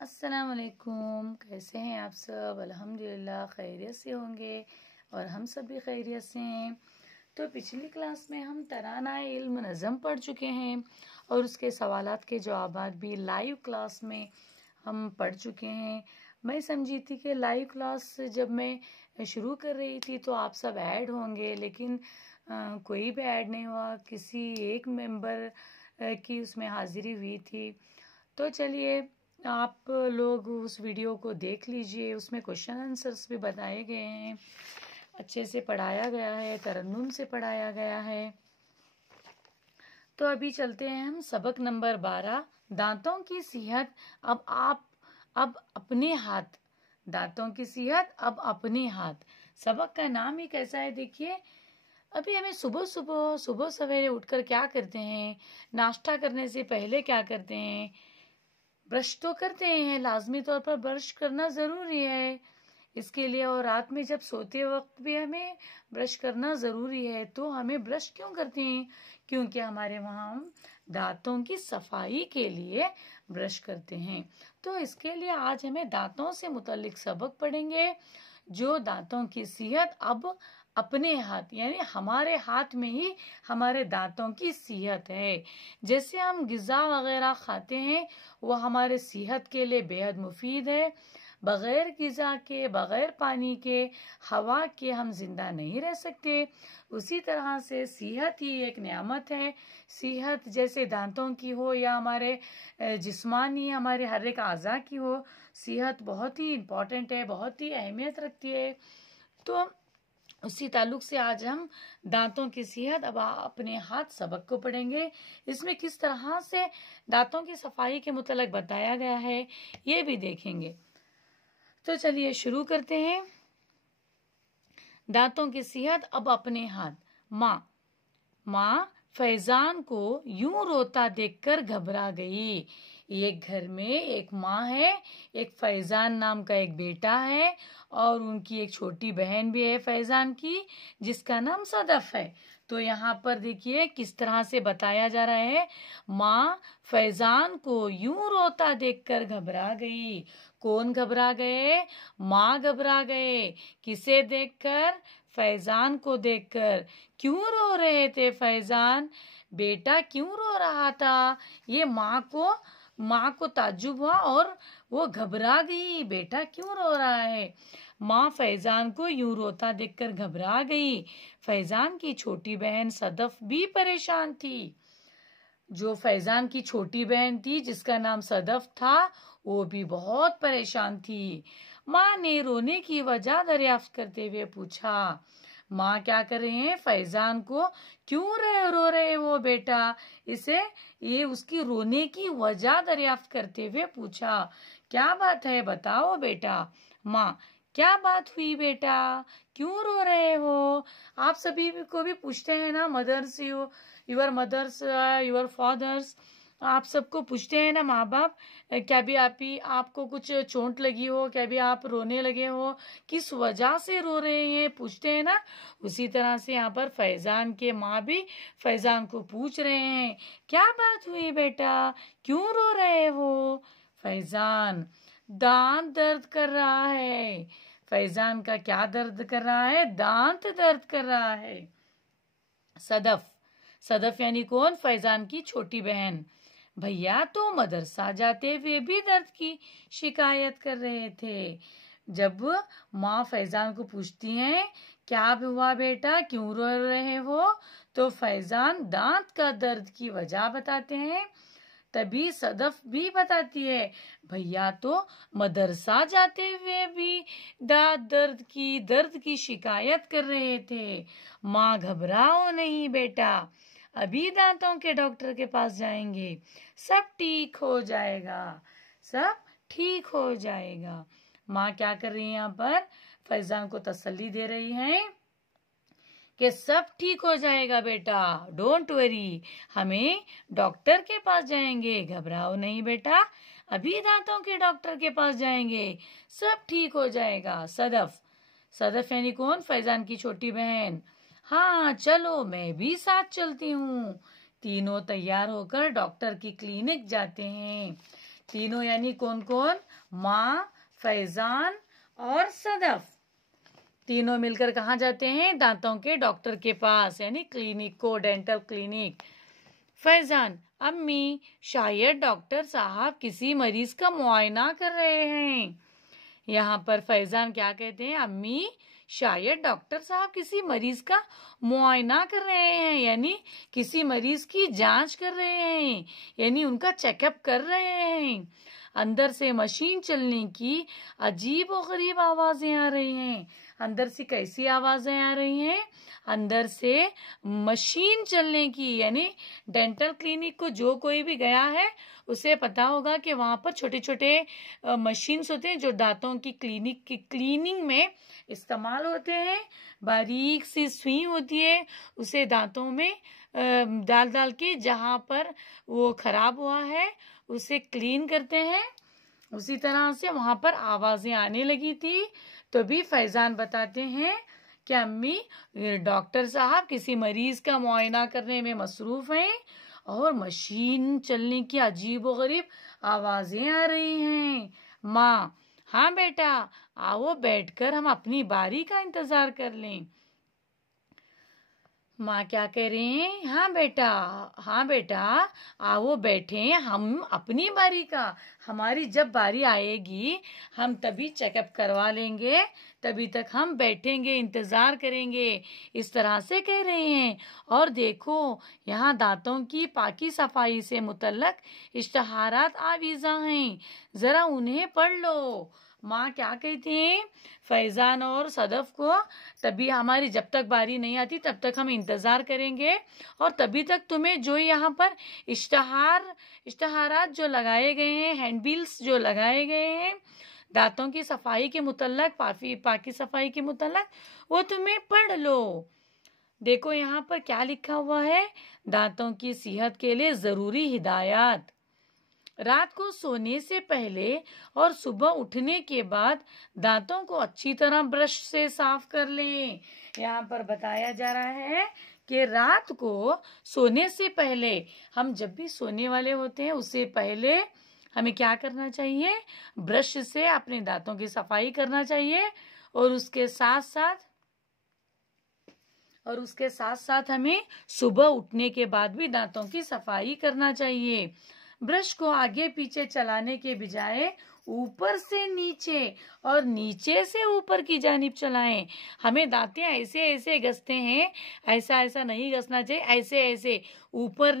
अस्सलाम वालेकुम। कैसे हैं आप सब? अल्हम्दुलिल्लाह खैरियत से होंगे और हम सब भी खैरियत से हैं। तो पिछली क्लास में हम तरानाए इल्म नज़म पढ़ चुके हैं और उसके सवालात के जवाबात भी लाइव क्लास में हम पढ़ चुके हैं। मैं समझी थी कि लाइव क्लास जब मैं शुरू कर रही थी तो आप सब ऐड होंगे, लेकिन कोई भी ऐड नहीं हुआ। किसी एक मेंबर की उसमें हाजिरी हुई थी। तो चलिए आप लोग उस वीडियो को देख लीजिए, उसमें क्वेश्चन आंसर्स भी बताए गए हैं, अच्छे से पढ़ाया गया है, तरन्नुम से पढ़ाया गया है। तो अभी चलते हैं हम सबक नंबर 12, दांतों की सेहत अब अपने हाथ। दांतों की सेहत अब अपने हाथ। सबक का नाम ही कैसा है देखिए। अभी हमें सुबह सवेरे उठकर क्या करते हैं, नाश्ता करने से पहले क्या करते हैं? ब्रश तो करते हैं, लाजमी तौर पर ब्रश करना ज़रूरी है इसके लिए। और रात में जब सोते वक्त भी हमें ब्रश करना ज़रूरी है। तो हमें ब्रश क्यों करते हैं? क्योंकि हमारे वहाँ हम दांतों की सफाई के लिए ब्रश करते हैं। तो इसके लिए आज हमें दांतों से मुतल्लिक सबक पढ़ेंगे, जो दांतों की सेहत अब अपने हाथ, यानी हमारे हाथ में ही हमारे दांतों की सेहत है। जैसे हम गिज़ा वगैरह खाते हैं वो हमारे सेहत के लिए बेहद मुफीद है। बगैर गिज़ा के, बगैर पानी के, हवा के हम जिंदा नहीं रह सकते। उसी तरह से सेहत ही एक नेमत है। सेहत जैसे दांतों की हो या हमारे जिस्मानी हमारे हर एक आज़ा की हो, सेहत बहुत ही इम्पोर्टेंट है, बहुत ही अहमियत रखती है। तो उसी ताल्लुक से आज हम दांतों की सेहत अब अपने हाथ सबक को पढ़ेंगे। इसमें किस तरह से दांतों की सफाई के मुतल्लिक बताया गया है ये भी देखेंगे। तो चलिए शुरू करते हैं। दांतों की सेहत अब अपने हाथ। माँ फैजान को यूं रोता देखकर घबरा गई। एक घर में एक माँ है, एक फैजान नाम का एक बेटा है और उनकी एक छोटी बहन भी है फैजान की, जिसका नाम सदफ है। तो यहाँ पर देखिए किस तरह से बताया जा रहा है। माँ फैजान को यूं रोता देखकर घबरा गई। कौन घबरा गए? माँ घबरा गए। किसे देखकर? फैजान को देखकर। क्यों रो रहे थे फैजान? बेटा क्यों रो रहा था? ये माँ को ताज्जुब हुआ और वो घबरा गई, बेटा क्यों रो रहा है? माँ फैजान को यूं रोता देखकर घबरा गई। फैजान की छोटी बहन सदफ भी परेशान थी। जो फैजान की छोटी बहन थी जिसका नाम सदफ था, वो भी बहुत परेशान थी। माँ ने रोने की वजह दरियाफ्त करते हुए पूछा। माँ क्या कर रहे हैं? फैजान को क्यों रो रहे वो बेटा? ये उसकी रोने की वजह दरियाफ्त करते हुए पूछा। क्या बात है, बताओ बेटा। माँ क्या बात हुई बेटा, क्यों रो रहे हो? आप सभी को भी पूछते हैं ना, mothers, your mothers, your fathers, आप सबको पूछते हैं ना माँ बाप, क्या भी आपको कुछ चोट लगी हो, क्या भी आप रोने लगे हो, किस वजह से रो रहे हैं, पूछते हैं ना। उसी तरह से यहाँ पर फैजान के माँ भी फैजान को पूछ रहे हैं, क्या बात हुई बेटा, क्यों रो रहे हो? फैजान दांत दर्द कर रहा है। फैजान का क्या दर्द कर रहा है? दांत दर्द कर रहा है। सदफ यानी कौन? फैजान की छोटी बहन। भैया तो मदरसा जाते हुए भी दर्द की शिकायत कर रहे थे। जब माँ फैजान को पूछती हैं, क्या हुआ बेटा, क्यों रो रहे हो, तो फैजान दांत का दर्द की वजह बताते हैं। तभी सदफ भी बताती है, भैया तो मदरसा जाते हुए भी दर्द की शिकायत कर रहे थे। माँ घबराओ नहीं बेटा, अभी दांतों के डॉक्टर के पास जाएंगे, सब ठीक हो जाएगा, सब ठीक हो जाएगा। माँ क्या कर रही है यहाँ पर? फैजान को तसल्ली दे रही हैं कि सब ठीक हो जाएगा बेटा, डोंट वरी, हमें डॉक्टर के पास जाएंगे, घबराओ नहीं बेटा, अभी दांतों के डॉक्टर के पास जाएंगे, सब ठीक हो जाएगा। सदफ यानी कौन? फैजान की छोटी बहन। हाँ चलो, मैं भी साथ चलती हूँ। तीनों तैयार होकर डॉक्टर की क्लिनिक जाते हैं। तीनों यानी कौन कौन? माँ, फैजान और सदफ। तीनों मिलकर कहाँ जाते हैं? दांतों के डॉक्टर के पास, यानी क्लिनिक को, डेंटल क्लिनिक। फैजान, अम्मी, शायद डॉक्टर साहब किसी मरीज का मुआयना कर रहे हैं। यहाँ पर फैजान क्या कहते हैं? अम्मी, शायद डॉक्टर साहब किसी मरीज का मुआयना कर रहे हैं, यानी किसी मरीज की जांच कर रहे हैं, यानी उनका चेकअप कर रहे हैं। अंदर से मशीन चलने की अजीब और गरीब आवाजें आ रही हैं। अंदर से कैसी आवाजें आ रही हैं? अंदर से मशीन चलने की, यानी डेंटल क्लिनिक को जो कोई भी गया है उसे पता होगा कि वहां पर छोटे छोटे मशीन्स होते हैं जो दांतों की क्लीनिंग में इस्तेमाल होते हैं। बारीक सी सुई होती है, उसे दांतों में डाल डाल के जहां पर वो खराब हुआ है उसे क्लीन करते हैं। उसी तरह से वहां पर आवाजें आने लगी थी। तो भी फैजान बताते हैं कि अम्मी, डॉक्टर साहब किसी मरीज का मुआयना करने में मसरूफ हैं और मशीन चलने की अजीब व गरीब आवाजें आ रही हैं। माँ, हाँ बेटा, आओ बैठकर हम अपनी बारी का इंतजार कर लें। माँ क्या कह रहे हैं? हाँ बेटा, आओ बैठे, हम अपनी बारी का, हमारी जब बारी आएगी हम तभी चेकअप करवा लेंगे, तभी तक हम बैठेंगे, इंतजार करेंगे, इस तरह से कह रहे हैं। और देखो, यहाँ दांतों की पाकी सफाई से मुतल्लक इश्तहारात आवीज़ा हैं, जरा उन्हें पढ़ लो। माँ क्या कहती हैं फैजान और सदफ को? तभी हमारी जब तक बारी नहीं आती तब तक हम इंतजार करेंगे, और तभी तक तुम्हें जो यहाँ पर इश्तहारात जो लगाए गए हैं, हैंडबिल्स जो लगाए गए हैं दांतों की सफाई के मुतल्लक, पाकी सफाई के मुतल्लक, वो तुम्हें पढ़ लो। देखो यहाँ पर क्या लिखा हुआ है? दांतों की सेहत के लिए जरूरी हिदायत। रात को सोने से पहले और सुबह उठने के बाद दांतों को अच्छी तरह ब्रश से साफ कर लें। यहाँ पर बताया जा रहा है कि रात को सोने से पहले, हम जब भी सोने वाले होते हैं उससे पहले हमें क्या करना चाहिए? ब्रश से अपने दांतों की सफाई करना चाहिए, और उसके साथ साथ हमें सुबह उठने के बाद भी दांतों की सफाई करना चाहिए। ब्रश को आगे पीछे चलाने के बजाय ऊपर से नीचे और नीचे से ऊपर की जानिब चलाएं। हमें दांतें ऐसे ऐसे घसते हैं, ऐसा ऐसा नहीं घसना चाहिए, ऐसे ऐसे ऊपर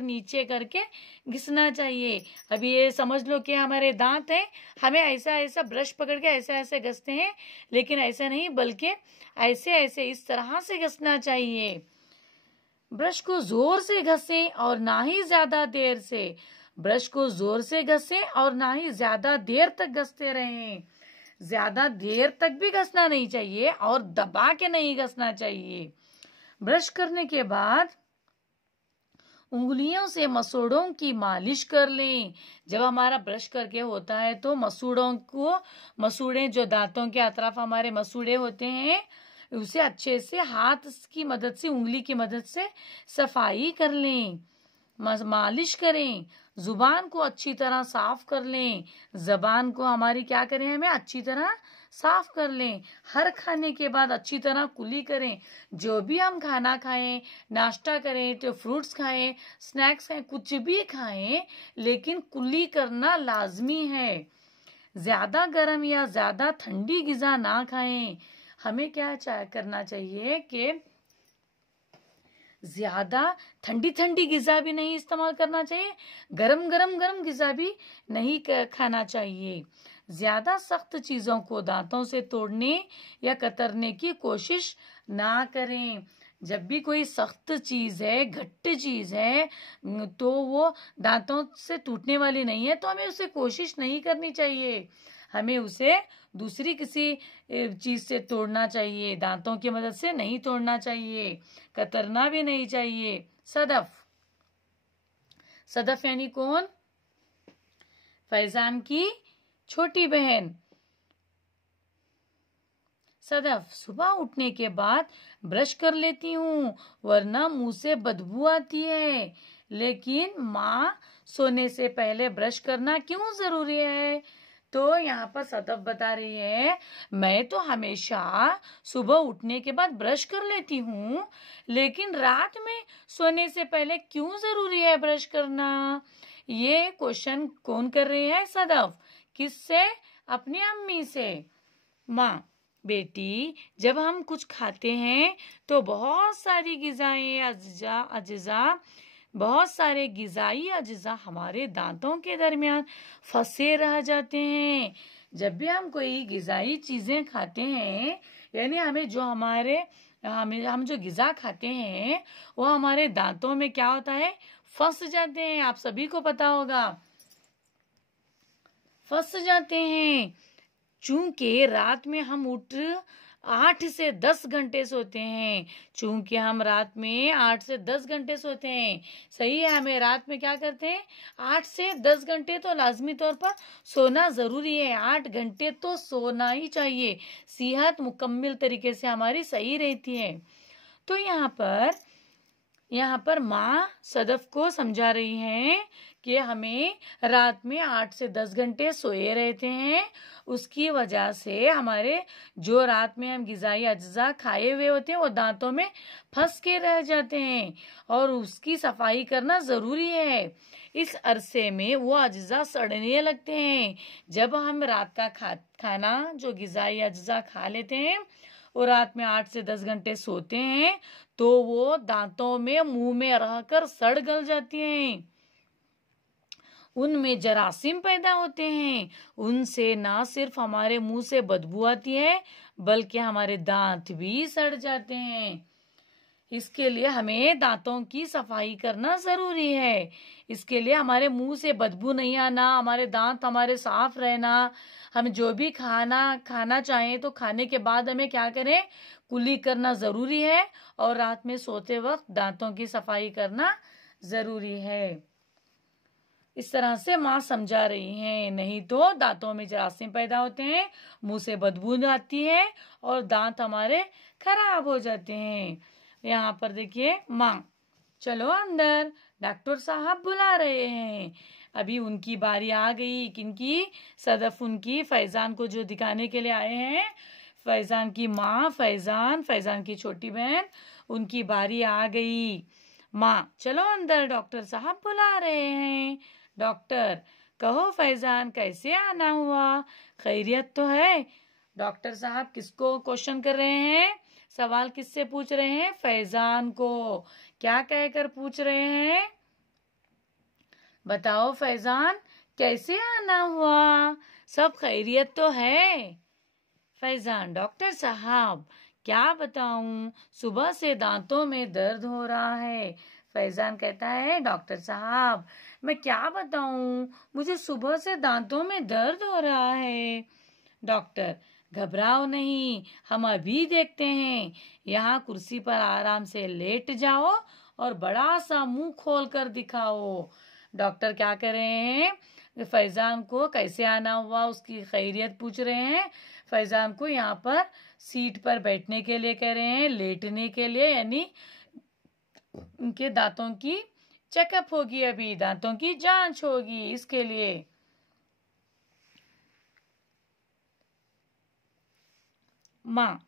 नीचे करके घिसना चाहिए। अभी ये समझ लो कि हमारे दांत हैं, हमें ऐसा ऐसा ब्रश पकड़ के ऐसा ऐसे घसते हैं, लेकिन ऐसा नहीं, बल्कि ऐसे ऐसे इस तरह से घसना चाहिए। ब्रश को जोर से घसें और ना ही ज्यादा देर से। ब्रश को जोर से घसें और ना ही ज्यादा देर तक घसते रहें। ज्यादा देर तक भी घसना नहीं चाहिए और दबा के नहीं घसना चाहिए। ब्रश करने के बाद उंगलियों से मसूड़ों की मालिश कर लें। जब हमारा ब्रश करके होता है तो मसूड़े जो दांतों के अतराफ हमारे मसूड़े होते हैं, उसे अच्छे से हाथ की मदद से, उंगली की मदद से सफाई कर लें, मालिश करें। जुबान को अच्छी तरह साफ कर लें। जबान को हमारी क्या करें? हमें अच्छी तरह साफ कर लें। हर खाने के बाद अच्छी तरह कुली करें। जो भी हम खाना खाएं, नाश्ता करें तो फ्रूट्स खाएं, स्नैक्स खाएं, कुछ भी खाएं, लेकिन कुली करना लाजमी है। ज्यादा गर्म या ज्यादा ठंडी ग़िज़ा ना खाएं। हमें क्या करना चाहिए कि ज्यादा ठंडी ग़िज़ा भी नहीं इस्तेमाल करना चाहिए, गरम ग़िज़ा भी नहीं खाना चाहिए। ज्यादा सख्त चीजों को दांतों से तोड़ने या कतरने की कोशिश ना करें। जब भी कोई सख्त चीज है, घट्ट चीज है, तो वो दांतों से टूटने वाली नहीं है, तो हमें उसे कोशिश नहीं करनी चाहिए। हमें उसे दूसरी किसी चीज से तोड़ना चाहिए, दांतों की मदद से नहीं तोड़ना चाहिए, कतरना भी नहीं चाहिए। सदफ यानी कौन? फैजान की छोटी बहन। सदफ, सुबह उठने के बाद ब्रश कर लेती हूँ, वरना मुंह से बदबू आती है, लेकिन माँ सोने से पहले ब्रश करना क्यों जरूरी है? तो यहाँ पर सदफ बता रही है, मैं तो हमेशा सुबह उठने के बाद ब्रश कर लेती हूँ, लेकिन रात में सोने से पहले क्यों जरूरी है ब्रश करना? ये क्वेश्चन कौन कर रही है सदफ? किससे? अपनी अम्मी से। माँ, बेटी, जब हम कुछ खाते हैं तो बहुत सारी बहुत सारे गिजाई अज्जा हमारे दांतों के दरमियान फंसे रह जाते हैं। जब भी हम कोई गिजाई चीजें खाते हैं, यानी हम जो गिजा खाते हैं वो हमारे दांतों में क्या होता है? फंस जाते हैं। आप सभी को पता होगा, फंस जाते हैं। चूंकि रात में हम 8 से 10 घंटे सोते हैं, चूंकि हम रात में 8 से 10 घंटे सोते हैं, सही है, हमें रात में क्या करते हैं? 8 से 10 घंटे तो लाजमी तौर पर सोना जरूरी है। 8 घंटे तो सोना ही चाहिए, सेहत मुकम्मल तरीके से हमारी सही रहती है। तो यहाँ पर माँ सदफ को समझा रही हैं कि हमें रात में 8 से 10 घंटे सोए रहते हैं, उसकी वजह से हमारे जो रात में हम गिजाई अज्जा खाए हुए होते हैं वो दांतों में फंस के रह जाते हैं और उसकी सफाई करना जरूरी है। इस अरसे में वो अज्जा सड़ने लगते हैं। जब हम रात का खाना जो गिजाई अज्जा खा लेते हैं और रात में 8 से 10 घंटे सोते हैं तो वो दांतों में, मुंह में रहकर सड़ गल जाती हैं। उनमें जरासीम पैदा होते हैं। उनसे ना सिर्फ हमारे मुंह से बदबू आती है बल्कि हमारे दांत भी सड़ जाते हैं। इसके लिए हमें दांतों की सफाई करना जरूरी है। इसके लिए हमारे मुंह से बदबू नहीं आना, हमारे दांत हमारे साफ रहना, हम जो भी खाना चाहें तो खाने के बाद हमें क्या करें? कुली करना जरूरी है और रात में सोते वक्त दांतों की सफाई करना जरूरी है। इस तरह से माँ समझा रही हैं, नहीं तो दांतों में जरासीम पैदा होते हैं, मुंह से बदबू आती है और दांत हमारे खराब हो जाते हैं। यहाँ पर देखिए, माँ चलो अंदर, डॉक्टर साहब बुला रहे हैं। अभी उनकी बारी आ गई। किनकी? सदफ उनकी फैजान को जो दिखाने के लिए आए हैं। फैजान की माँ, फैजान की छोटी बहन, उनकी बारी आ गई। माँ चलो अंदर, डॉक्टर साहब बुला रहे हैं। डॉक्टर, कहो फैजान, कैसे आना हुआ? खैरियत तो है? डॉक्टर साहब किसको क्वेश्चन कर रहे हैं? सवाल किससे पूछ रहे हैं? फैजान को। क्या कहकर पूछ रहे हैं? बताओ फैजान, कैसे आना हुआ? सब खैरियत तो है? फैजान, डॉक्टर साहब क्या बताऊं, सुबह से दांतों में दर्द हो रहा है। फैजान कहता है, डॉक्टर साहब मैं क्या बताऊं, मुझे सुबह से दांतों में दर्द हो रहा है। डॉक्टर, घबराओ नहीं, हम अभी देखते हैं। यहाँ कुर्सी पर आराम से लेट जाओ और बड़ा सा मुंह खोल कर दिखाओ। डॉक्टर क्या कर रहे हैं? फैजान को कैसे आना हुआ उसकी खैरियत पूछ रहे हैं। फैजान को यहाँ पर सीट पर बैठने के लिए कह रहे हैं, लेटने के लिए, यानी उनके दांतों की चेकअप होगी, अभी दांतों की जांच होगी, इसके लिए। माँ,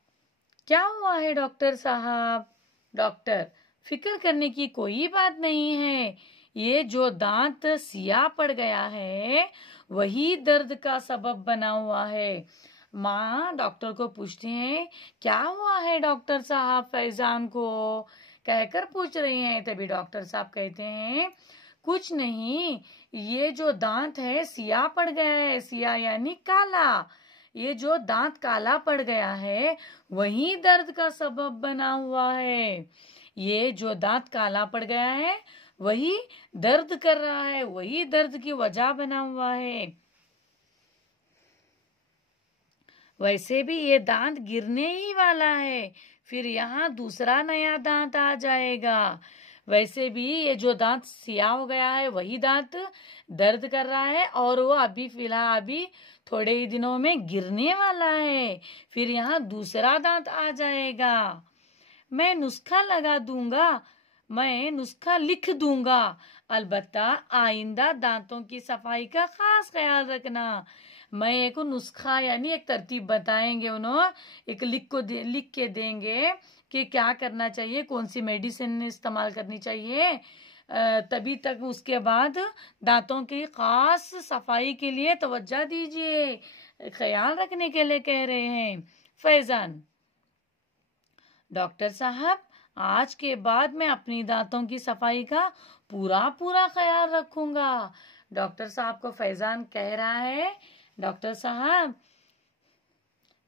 क्या हुआ है डॉक्टर साहब? डॉक्टर, फिक्र करने की कोई बात नहीं है, ये जो दांत सिया पड़ गया है वही दर्द का सबब बना हुआ है। माँ डॉक्टर को पूछते हैं, क्या हुआ है डॉक्टर साहब फैजान को? कहकर पूछ रही हैं। तभी डॉक्टर साहब कहते हैं, कुछ नहीं, ये जो दांत है सिया पड़ गया है। सिया यानी काला। ये जो दांत काला पड़ गया है वही दर्द का सबब बना हुआ है। ये जो दांत काला पड़ गया है वही दर्द कर रहा है, वही दर्द की वजह बना हुआ है। वैसे भी ये दांत गिरने ही वाला है, फिर यहाँ दूसरा नया दांत आ जाएगा। वैसे भी ये जो दांत सिया हो गया है वही दांत दर्द कर रहा है और वो अभी थोड़े ही दिनों में गिरने वाला है, फिर यहाँ दूसरा दांत आ जाएगा। मैं नुस्खा लगा दूंगा, मैं नुस्खा लिख दूंगा, अलबत्ता आइंदा दांतों की सफाई का खास ख्याल रखना। मैं एक नुस्खा यानी एक तरतीब बताएंगे, उन्होंने एक लिख के देंगे कि क्या करना चाहिए, कौन सी मेडिसिन इस्तेमाल करनी चाहिए, तभी तक उसके बाद दांतों की खास सफाई के लिए तवज्जो दीजिए, ख्याल रखने के लिए कह रहे हैं। फैजान, डॉक्टर साहब आज के बाद मैं अपनी दांतों की सफाई का पूरा पूरा ख्याल रखूंगा। डॉक्टर साहब को फैजान कह रहा है, डॉक्टर साहब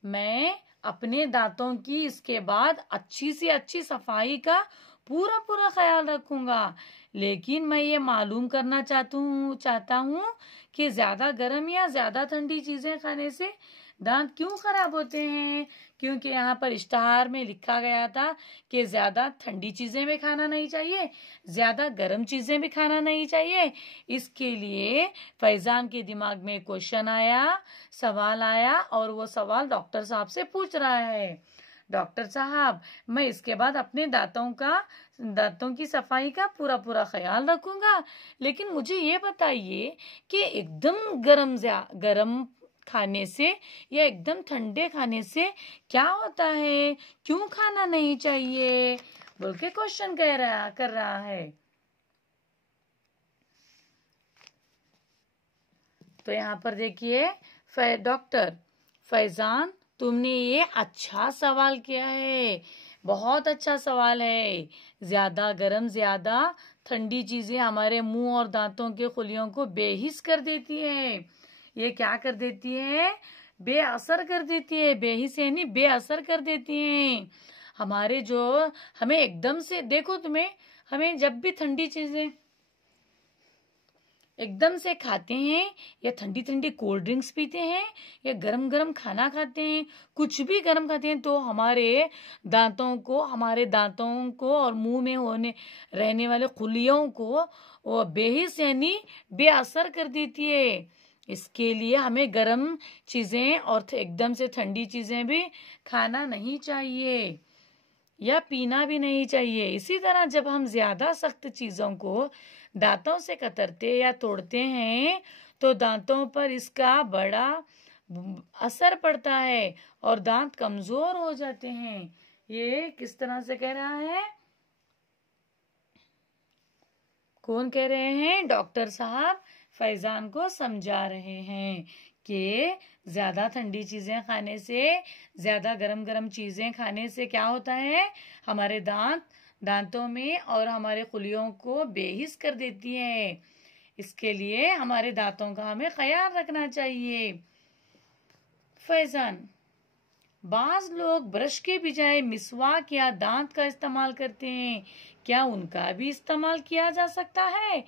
मैं अपने दांतों की इसके बाद अच्छी से अच्छी सफाई का पूरा पूरा ख्याल रखूंगा, लेकिन मैं ये मालूम करना चाहता हूँ कि ज्यादा गर्म या ज्यादा ठंडी चीजें खाने से दांत क्यों खराब होते हैं? क्योंकि यहाँ पर इश्तहार में लिखा गया था कि ज्यादा ठंडी चीजें भी खाना नहीं चाहिए, ज्यादा गर्म चीजें भी खाना नहीं चाहिए। इसके लिए फैजान के दिमाग में क्वेश्चन आया, सवाल आया, और वो सवाल डॉक्टर साहब से पूछ रहा है, डॉक्टर साहब मैं इसके बाद अपने दांतों की सफाई का पूरा पूरा ख्याल रखूंगा, लेकिन मुझे ये बताइए कि एकदम गरम खाने से या एकदम ठंडे खाने से क्या होता है, क्यों खाना नहीं चाहिए, बोल के क्वेश्चन कर रहा है। तो यहाँ पर देखिए, डॉक्टर फैजान तुमने ये अच्छा सवाल किया है, बहुत अच्छा सवाल है। ज्यादा गर्म ज्यादा ठंडी चीजें हमारे मुंह और दांतों के खुलियों को बेहिस कर देती है। ये क्या कर देती है? बेअसर कर देती है। बेहिस यानी बेअसर कर देती है। हमारे जो हमें एकदम से देखो हमें जब भी ठंडी चीजें एकदम से खाते हैं या ठंडी ठंडी कोल्ड ड्रिंक्स पीते हैं या गरम गरम खाना खाते हैं, कुछ भी गरम खाते हैं, तो हमारे दांतों को और मुंह में रहने वाले खुलियों को वो बेहिस यानी बेअसर कर देती है। इसके लिए हमें गरम चीजें और एकदम से ठंडी चीजें भी खाना नहीं चाहिए या पीना भी नहीं चाहिए। इसी तरह जब हम ज्यादा सख्त चीजों को दांतों से कतरते या तोड़ते हैं तो दांतों पर इसका बड़ा असर पड़ता है और दांत कमजोर हो जाते हैं। ये किस तरह से कह रहा है? कौन कह रहे हैं? डॉक्टर साहब फैजान को समझा रहे हैं कि ज्यादा ठंडी चीजें खाने से, ज्यादा गरम चीजें खाने से क्या होता है? हमारे दांतों में और हमारे खुलियों को बेहिस कर देती है। इसके लिए हमारे दांतों का हमें ख्याल रखना चाहिए। फैजान, बाज लोग ब्रश के बजाय मिसवाक या दांत का इस्तेमाल करते हैं, क्या उनका भी इस्तेमाल किया जा सकता है?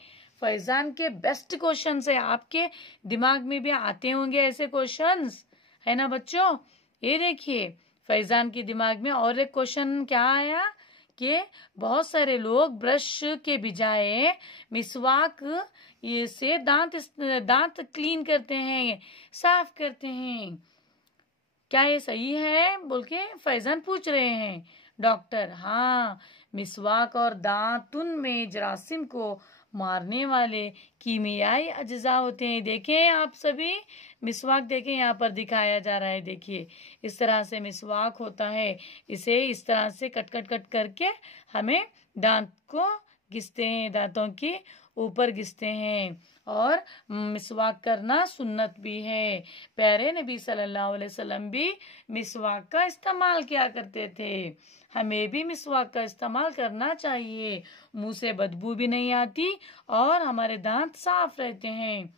फैजान के बेस्ट क्वेश्चन है, आपके दिमाग में भी आते होंगे ऐसे क्वेश्चंस, है ना बच्चों? ये देखिए फैजान के दिमाग में और एक क्वेश्चन क्या आया कि बहुत सारे लोग ब्रश के बजाय मिसवाक ये से दांत क्लीन करते हैं, साफ करते हैं, क्या ये सही है? बोल के फैजान पूछ रहे हैं। डॉक्टर, हाँ, मिसवाक और दांतुन में जरासीम को मारने वाले कीमियाई अज्जा होते हैं। देखें आप सभी, मिसवाक देखें यहाँ पर दिखाया जा रहा है, देखिए इस तरह से मिसवाक होता है, इसे इस तरह से कट कट कट करके हमें दांत को घिसते हैं, दांतों के ऊपर घिसते हैं, और मिसवाक करना सुन्नत भी है। प्यारे नबी सल्लल्लाहु अलैहि वसल्लम भी मिसवाक का इस्तेमाल किया करते थे, हमें भी मिसवाक का इस्तेमाल करना चाहिए। मुंह से बदबू भी नहीं आती और हमारे दांत साफ रहते हैं।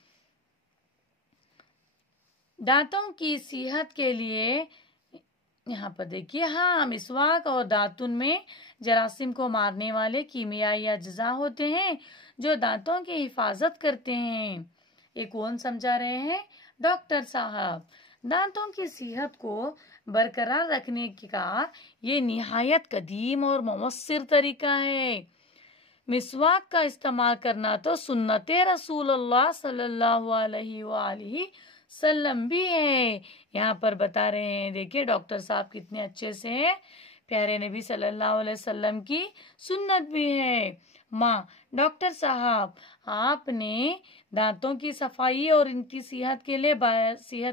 दांतों की सेहत के लिए यहाँ पर देखिए, हाँ, मिसवाक और दातुन में जरासीम को मारने वाले कीमियाई अज्जा होते हैं जो दांतों की हिफाजत करते हैं। ये कौन समझा रहे हैं? डॉक्टर साहब। दांतों की सेहत को बरकरार रखने का ये निहायत कदीम और मुअस्सिर तरीका है। मिसवाक का इस्तेमाल करना तो सुन्नते रसूलुल्लाह सल्लल्लाहु अलैहि वसल्लम भी है, यहाँ पर बता रहे हैं। देखिए डॉक्टर साहब कितने अच्छे से प्यारे नबी सल्लल्लाहु अलैहि वसल्लम की सुन्नत भी है। माँ, डॉक्टर साहब, आपने दांतों की सफाई और इनकी सेहत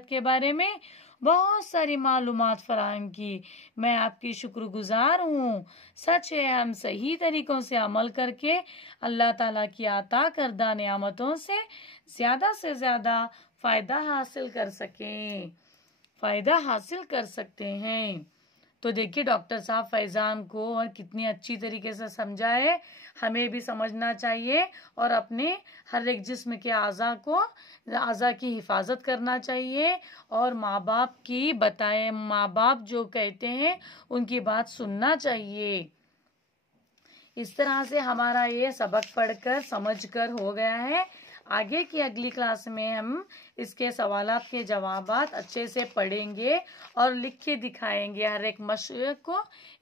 के बारे में बहुत सारी मालूमात फराहम की। मैं आपकी शुक्रगुजार हूँ। सच है, हम सही तरीकों से अमल करके अल्लाह ताला की अता करदा नियामतों से ज्यादा फायदा हासिल कर सकते हैं। तो देखिए डॉक्टर साहब फैजान को और कितनी अच्छी तरीके से समझा है। हमें भी समझना चाहिए और अपने हर एक जिस्म के आज़ा की हिफाजत करना चाहिए और माँ बाप जो कहते हैं उनकी बात सुनना चाहिए। इस तरह से हमारा ये सबक पढ़कर समझकर हो गया है। आगे की अगली क्लास में हम इसके सवालात के जवाबात अच्छे से पढ़ेंगे और लिख के दिखाएंगे। हर एक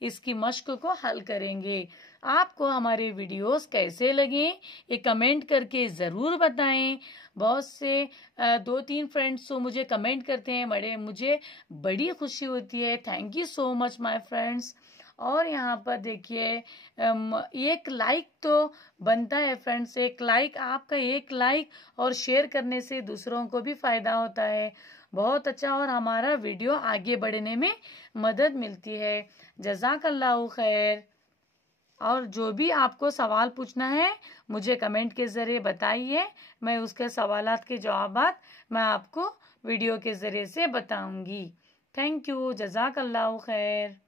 इसकी मश्क को हल करेंगे। आपको हमारे वीडियोस कैसे लगे ये कमेंट करके ज़रूर बताएं। बहुत से 2-3 फ्रेंड्स तो मुझे कमेंट करते हैं, मुझे बड़ी खुशी होती है। Thank you so much my friends. और यहाँ पर देखिए एक लाइक तो बनता है फ्रेंड्स। आपका एक लाइक और शेयर करने से दूसरों को भी फायदा होता है। बहुत अच्छा, और हमारा वीडियो आगे बढ़ने में मदद मिलती है। जज़ाकल्लाहु खैर। और जो भी आपको सवाल पूछना है मुझे कमेंट के जरिए बताइए। मैं उसके सवालात के जवाबात मैं आपको वीडियो के जरिए से बताऊंगी। Thank you. जज़ाकल्लाहु खैर।